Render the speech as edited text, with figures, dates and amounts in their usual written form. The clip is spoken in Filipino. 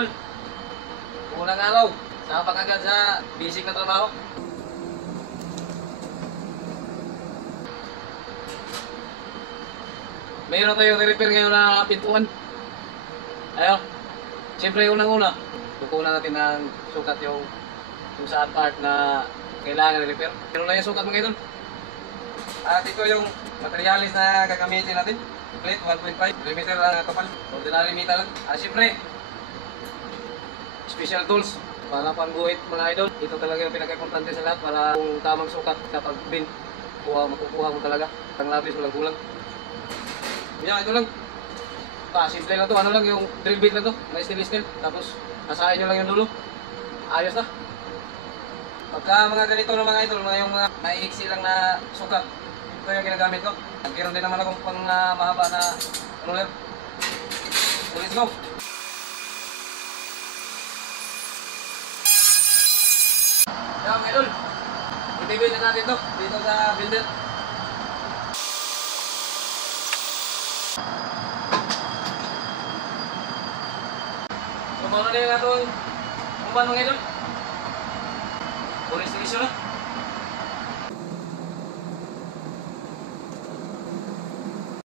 idol. Unang araw, sapak agad sa basic na trabaho. Mayroon tayong repair ngayon na pintuan. Ayun. Siyempre, unang-una, kukunan natin ng sukat yung saan part na kailangan i-repair. Meron na yung sukat mga idol. At ito yung materialis na gagamitin natin. Plate 1.5 mm lang kapal. Ordinary metal lang. Siyempre, special tools para pangguhit mga idol. Ito talaga yung pinaka-importante sa lahat para kung tamang sukat kapag bin, makukuha mo talaga. Ang labis, walang kulang. Yan, ito lang. Simple lang to. Ano lang yung drill bit lang to. May stainless steel. Tapos, nasahin nyo lang yung dulo. Ayos na. Pagka mga ganito ng mga idol, yung mga maiiksi lang na sukat, ito yung ginagamit ko. Nagkiroon din naman akong pang mahaba na roller. So, let's go! Yan mga idol, i-build na natin to dito sa builder. So, muna na yung atong umban mga idol. Police station na.